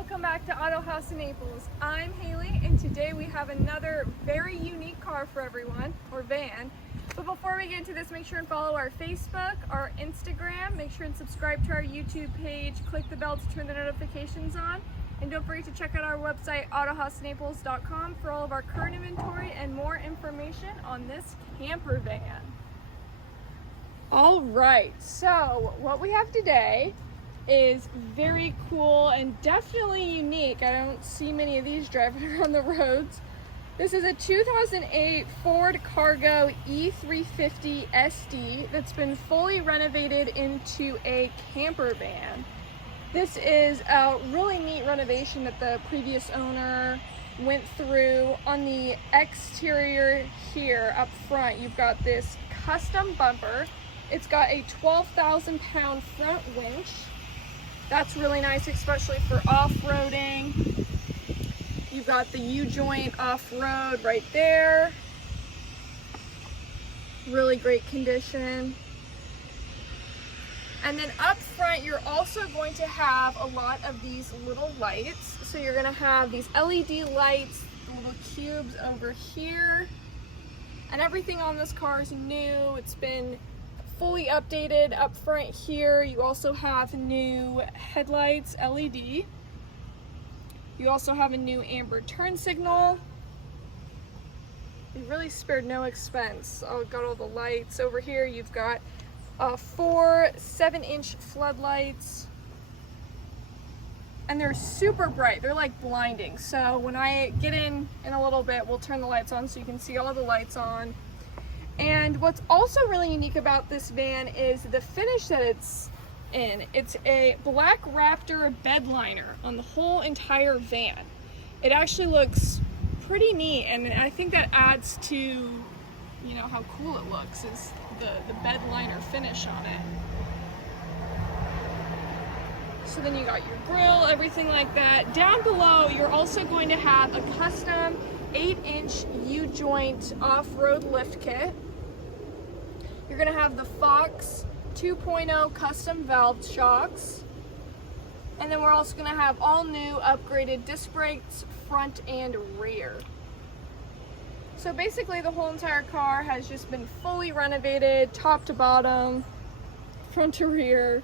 welcome back to Autohaus of Naples. I'm Haley, and today we have another very unique car for everyone, or van. But before we get into this, make sure and follow our Facebook, our Instagram, make sure and subscribe to our YouTube page, click the bell to turn the notifications on, and don't forget to check out our website, autohausnaples.com, for all of our current inventory and more information on this camper van. All right, so what we have today is very cool and definitely unique. I don't see many of these driving around the roads. This is a 2008 Ford Cargo E-350 SD that's been fully renovated into a camper van. This is a really neat renovation that the previous owner went through. On the exterior here up front, you've got this custom bumper. It's got a 12,000 pound front winch. That's really nice, especially for off-roading. You've got the U-joint off-road right there. Really great condition. And then up front, you're also going to have a lot of these little lights. So you're gonna have these LED lights, the little cubes over here. And everything on this car is new. It's been fully updated. Up front here, you also have new headlights, LED. You also have a new amber turn signal. You really spared no expense. Got all the lights. Over here, you've got 4 7-inch floodlights. And they're super bright. They're like blinding. So when I get in a little bit, we'll turn the lights on so you can see all the lights on. And what's also really unique about this van is the finish that it's in. It's a black Raptor Bed-liner on the whole entire van. It actually looks pretty neat, and I think that adds to, you know, how cool it looks, is the Bed-liner finish on it. So then you got your grill, everything like that. Down below, you're also going to have a custom 8-inch U-joint off-road lift kit. You're gonna have the Fox 2.0 custom valve shocks. And then we're also gonna have all new upgraded disc brakes, front and rear. So basically the whole entire car has just been fully renovated, top to bottom, front to rear.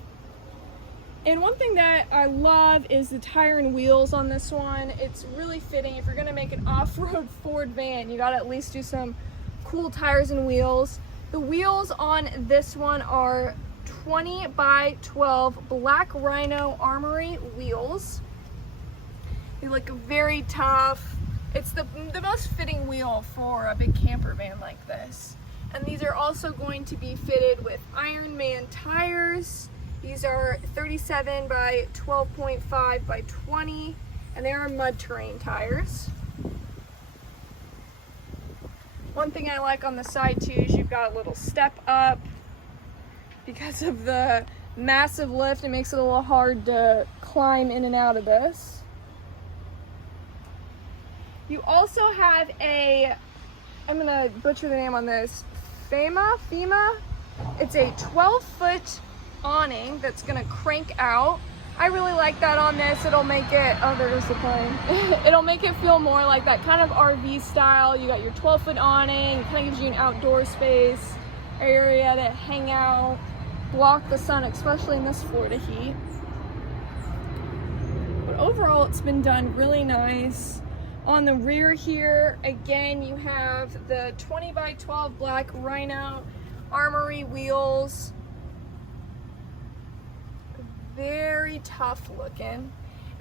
And one thing that I love is the tire and wheels on this one. It's really fitting. If you're gonna make an off-road Ford van, you gotta at least do some cool tires and wheels. The wheels on this one are 20 by 12 black Rhino Armory wheels. They look very tough. It's the most fitting wheel for a big camper van like this. And these are also going to be fitted with Ironman tires. These are 37 by 12.5 by 20, and they are mud terrain tires. One thing I like on the side too is you've got a little step up. Because of the massive lift, it makes it a little hard to climb in and out of this. You also have a, I'm gonna butcher the name on this, Fiamma? It's a 12-foot awning that's gonna crank out. I really like that on this. It'll make it, oh, there goes the plane. It'll make it feel more like that kind of RV style. You got your 12-foot awning. It kind of gives you an outdoor space area to hang out, block the sun, especially in this Florida heat. But overall, it's been done really nice. On the rear here, again, you have the 20 by 12 black Rhino Armory wheels. Very tough looking.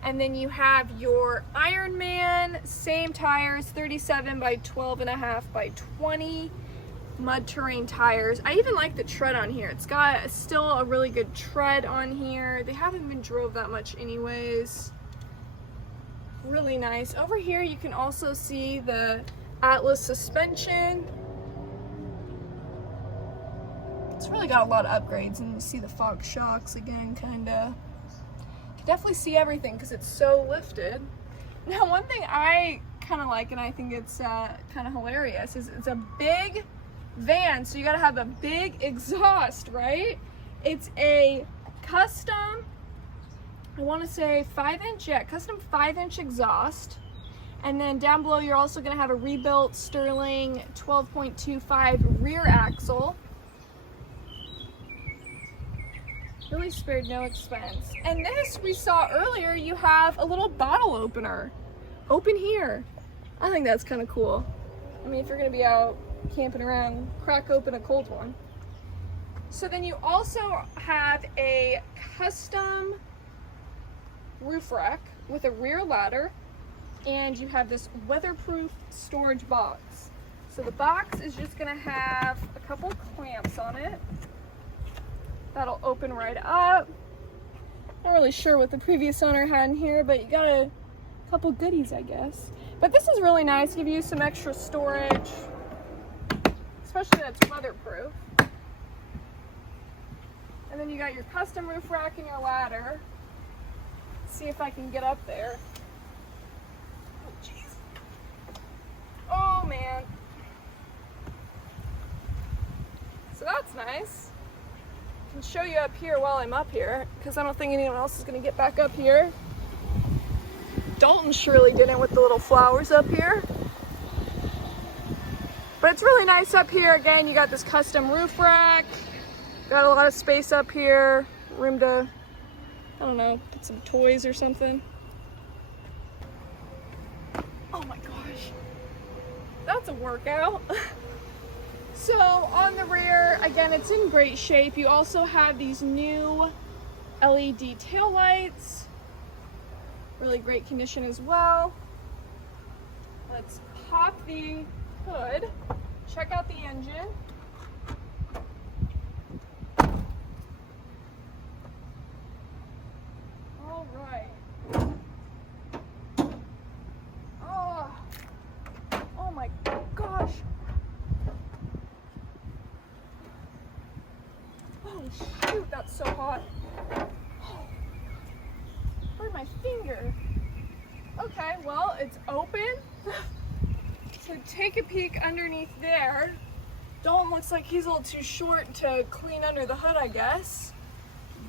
And then you have your Ironman, same tires, 37 by 12.5 by 20 mud terrain tires. I even like the tread on here. It's got still a really good tread on here. They haven't been drove that much anyways. Really nice. Over here you can also see the Atlas suspension. It's really got a lot of upgrades, and you see the Fox shocks again, kinda. You can definitely see everything because it's so lifted. Now, one thing I kind of like, and I think it's kind of hilarious, is it's a big van, so you gotta have a big exhaust, right? It's a custom I want to say 5-inch, yeah, custom 5-inch exhaust. And then down below, you're also going to have a rebuilt Sterling 12.25 rear axle. Really spared no expense. And this we saw earlier, you have a little bottle opener. Open here. I think that's kind of cool. I mean, if you're going to be out camping around, crack open a cold one. So then you also have a custom roof rack with a rear ladder, and you have this weatherproof storage box. So the box is just going to have a couple clamps on it. That'll open right up. Not really sure what the previous owner had in here, but you got a couple goodies, I guess. But this is really nice, give you some extra storage, especially that it's weatherproof. And then you got your custom roof rack and your ladder. Let's see if I can get up there. Oh, jeez. Oh, man. So that's nice. I can show you up here while I'm up here, because I don't think anyone else is going to get back up here. Dalton surely didn't with the little flowers up here. But it's really nice up here. Again, you got this custom roof rack. Got a lot of space up here. Room to, I don't know, put some toys or something. Oh my gosh. That's a workout. So on the rear, again, it's in great shape. You also have these new LED taillights. Really great condition as well. Let's pop the hood. Check out the engine. All right. Oh my gosh. Oh shoot, that's so hot. Burned my finger. Okay, well, it's open. So take a peek underneath there. Dalton looks like he's a little too short to clean under the hood, I guess.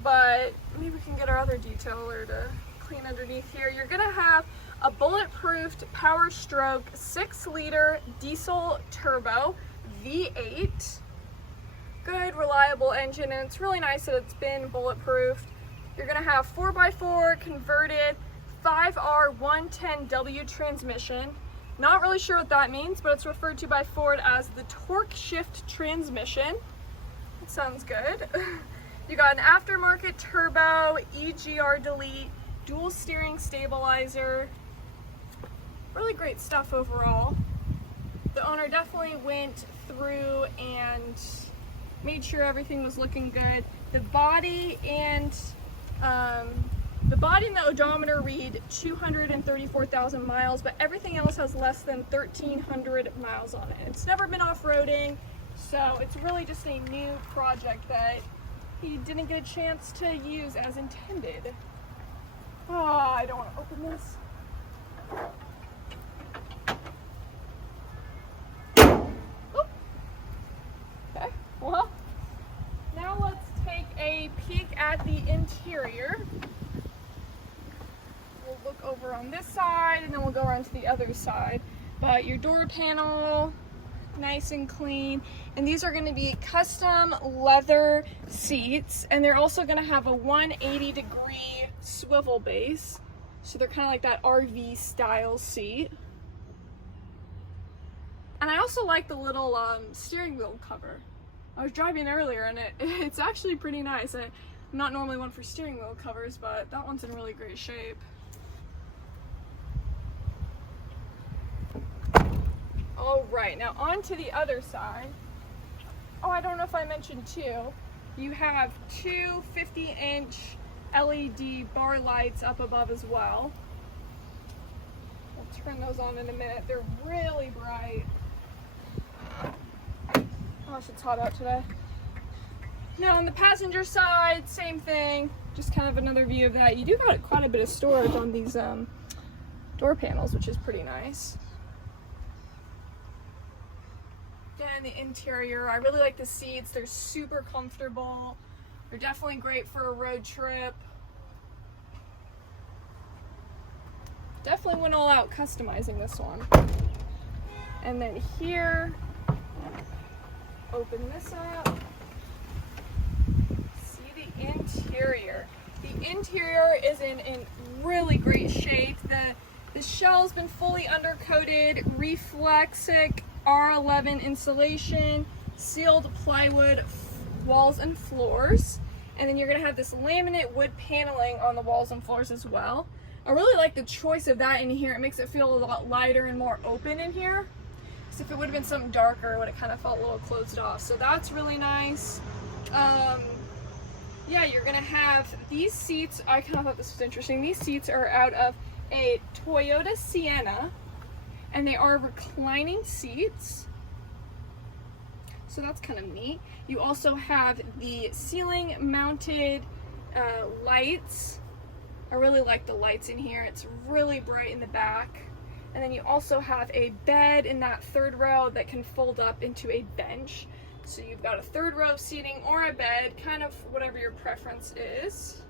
But maybe we can get our other detailer to clean underneath here. You're gonna have a bulletproofed Power Stroke 6-liter diesel turbo V8. Good, reliable engine, and it's really nice that it's been bulletproofed. You're gonna have 4x4 converted 5R110W transmission. Not really sure what that means, but it's referred to by Ford as the torque shift transmission. That sounds good. You got an aftermarket turbo, EGR delete, dual steering stabilizer. Really great stuff overall. The owner definitely went through and made sure everything was looking good. The body and the odometer read 234,000 miles, but everything else has less than 1,300 miles on it. It's never been off-roading, so it's really just a new project that he didn't get a chance to use as intended. Oh, I don't want to open this. Oop. Okay, well, now let's take a peek at the interior. We'll look over on this side and then we'll go around to the other side. But your door panel, nice and clean. And these are going to be custom leather seats, and they're also going to have a 180-degree swivel base. So they're kind of like that RV style seat. And I also like the little steering wheel cover. I was driving earlier and it's actually pretty nice. I'm not normally one for steering wheel covers, but that one's in really great shape. All right, now on to the other side. Oh, I don't know if I mentioned too, you have two 50-inch LED bar lights up above as well. I'll turn those on in a minute. They're really bright. Gosh, it's hot out today. Now on the passenger side, same thing. Just kind of another view of that. You do got quite a bit of storage on these door panels, which is pretty nice. Again, the interior, I really like the seats. They're super comfortable. They're definitely great for a road trip. definitely went all out customizing this one. And then here, open this up. See the interior. The interior is in really great shape. The shell's been fully undercoated, Reflexic R-11 insulation, sealed plywood walls and floors. And then you're gonna have this laminate wood paneling on the walls and floors as well. I really like the choice of that in here. It makes it feel a lot lighter and more open in here. Because if it would have been something darker, it would have kind of felt a little closed off. So that's really nice. Yeah, you're gonna have these seats. I kind of thought this was interesting. These seats are out of a Toyota Sienna, and they are reclining seats. So that's kind of neat. You also have the ceiling mounted lights. I really like the lights in here. It's really bright in the back. And then you also have a bed in that third row that can fold up into a bench. So you've got a third row of seating or a bed, kind of whatever your preference is.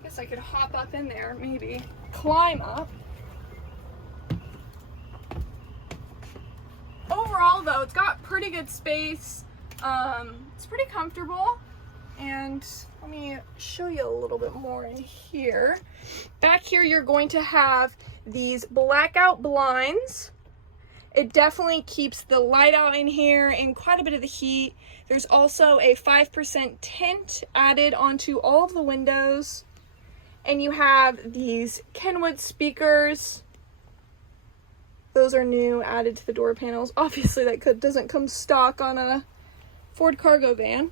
I guess I could hop up in there, maybe. Climb up. Overall though, it's got pretty good space. It's pretty comfortable. And let me show you a little bit more in here. Back here, you're going to have these blackout blinds. It definitely keeps the light out in here and quite a bit of the heat. There's also a 5% tint added onto all of the windows. And you have these Kenwood speakers. Those are new, added to the door panels. Obviously, that doesn't come stock on a Ford cargo van.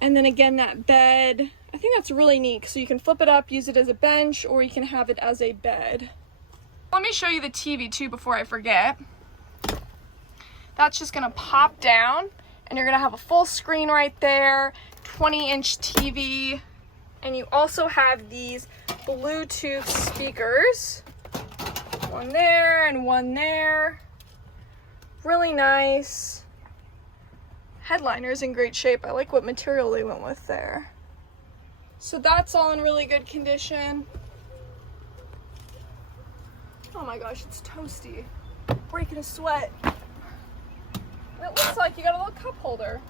And then again, that bed, I think that's really neat. So you can flip it up, use it as a bench, or you can have it as a bed. Let me show you the TV too before I forget. That's just gonna pop down, and you're gonna have a full screen right there, 20-inch TV, and you also have these Bluetooth speakers. One there and one there. Really nice. Headliner's in great shape. I like what material they went with there. So that's all in really good condition. Oh my gosh, it's toasty. Breaking a sweat. And it looks like you got a little cup holder.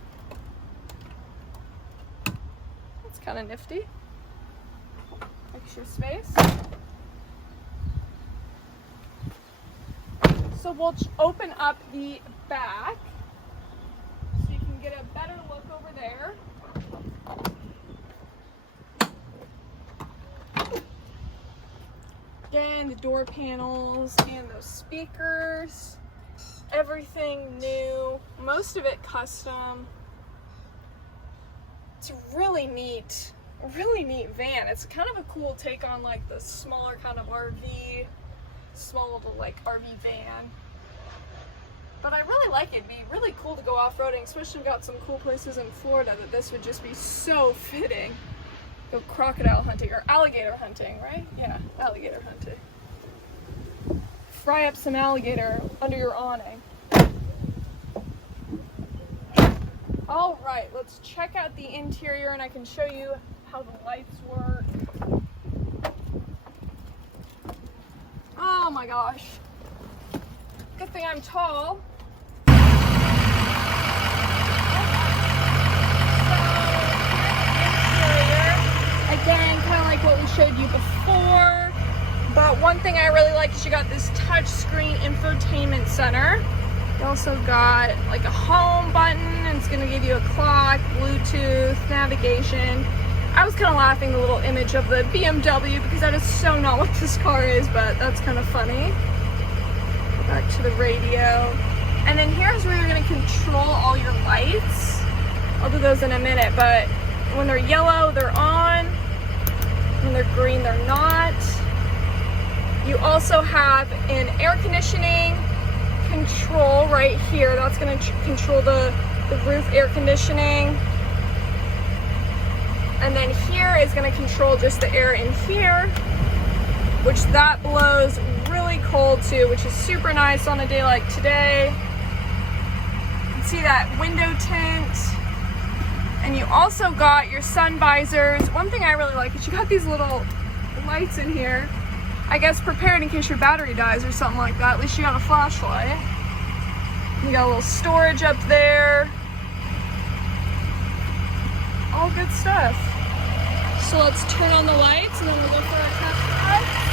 That's kind of nifty. Extra space. So we'll open up the back so you can get a better look over there. Again, the door panels and those speakers, everything new, most of it custom. It's a really neat van. It's kind of a cool take on like the smaller kind of RV, small little like RV van. But I really like it. It'd be really cool to go off-roading, especially we've got some cool places in Florida that this would just be so fitting. Go crocodile hunting or alligator hunting, right? Yeah, alligator hunting. Fry up some alligator under your awning. All right, let's check out the interior and I can show you how the lights work. Oh my gosh. Good thing I'm tall. Again, kind of like what we showed you before, but one thing I really like is you got this touch screen infotainment center. You also got like a home button, and it's going to give you a clock, Bluetooth, navigation. I was kind of laughing the little image of the BMW because that is so not what this car is, but that's kind of funny. Go back to the radio. And then here's where you're going to control all your lights. I'll do those in a minute, but when they're yellow, they're on. When they're green, they're not. You also have an air conditioning control right here. That's going to control the roof air conditioning. And then here is going to control just the air in here, which that blows really cold too, which is super nice on a day like today. You can see that window tint. And you also got your sun visors. One thing I really like is you got these little lights in here. I guess prepared in case your battery dies or something like that. At least you got a flashlight. You got a little storage up there. All good stuff. So let's turn on the lights and then we'll go for our test drive.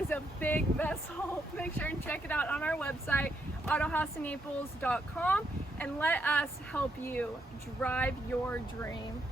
Is a big vessel. Make sure and check it out on our website, autohausofnaples.com, and let us help you drive your dream.